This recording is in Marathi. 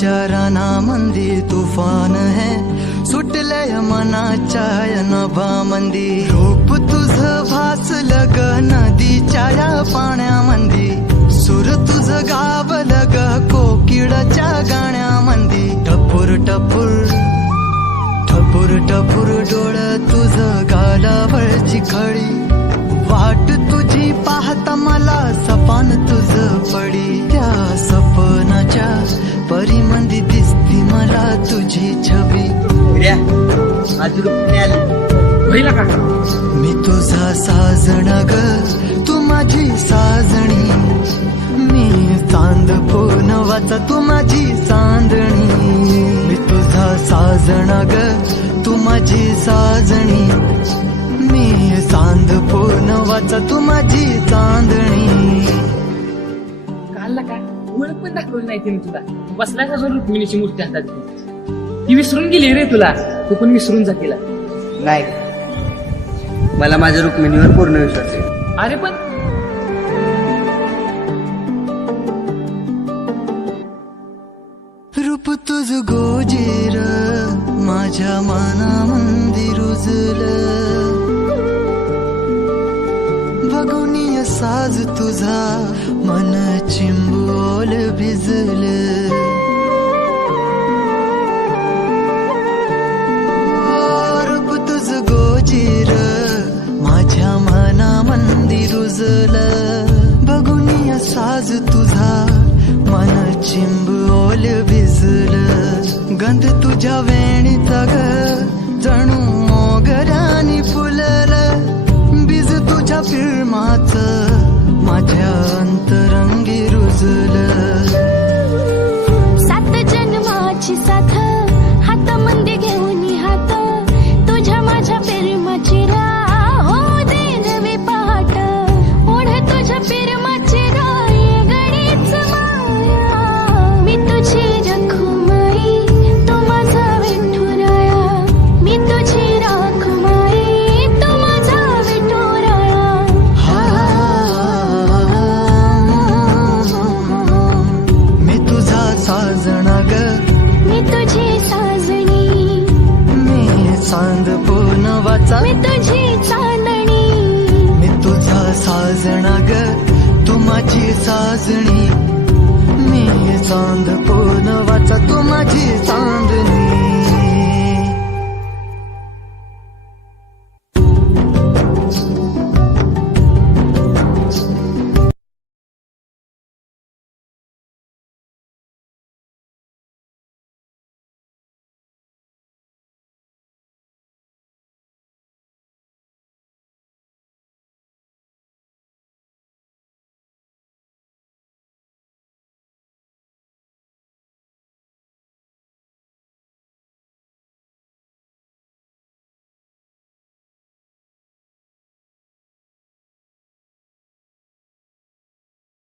विचारांमध्ये तुफान है, सुटलय मनाच्या नभामंदी. रूप तुझं भासलं ग नदीच्या या पाण्यामंदी, सूर तुझं गावलं ग कोकिळच्या गाण्यामंदी. टपूर टपूर टपूर टपूर डोळं तुझं गालावरची खळी, वाट तुझी पाहता मला सपान तुझं पडी. त्या सपनाच्या परीमंदी दिसती मला तुझी छबी. मी तुझा साजण ग तू माझी साजणी, मी चांद पोनवाचा तू माझी चांदणी. मी तुझा साजण ग तू माझी साजणी, मी चांद पोनवाचा तू माझी चांदणी. कालला काय ओळख पण दाखवली नाही तिने तुला. बसलाय का जो रुक्मिणीची मूर्ती हातात घेऊन? ती विसरून गेली रे तुला, तू पण विसरून जा तिला. नाही, मला माझ्या रुक्मिणीवर पूर्ण विश्वास आहे. अरे पण रूप तुझ गोजेर माझ्या मनामंदी रुजलं, बघुनिय साज तुझा मन चिंबोल भिजलं. रूप तुझ गोजेर माझ्या मनामंदी रुजलं, बघुनिय साज तुझा मन चिंबोल भिजलं. गंध तुझ्या वेणीचा ग जणू मोगऱ्यानी फुललं, बीज तुझ्या फिल्माच माझ्या अंतरंगी रुजलं. सात जन्माची साथ हातामध्ये घेऊन हात, तुझ्या माझ्या प्रेमाची राह हो दे नवी पहाट. ओढ तुझ्या प्रेमाची राय गणीच माया, मी तुझी रखुमाई तू माझा विठुराया. मी तुझी रखुमाई तू माझा विठुराया. मी तुझा साजणा ग मी तुझी साजणी, मी चांद पोनवाचा मी तुझी चांदणी. मी तुझा साजणा ग तू माझी साजणी, मी चांद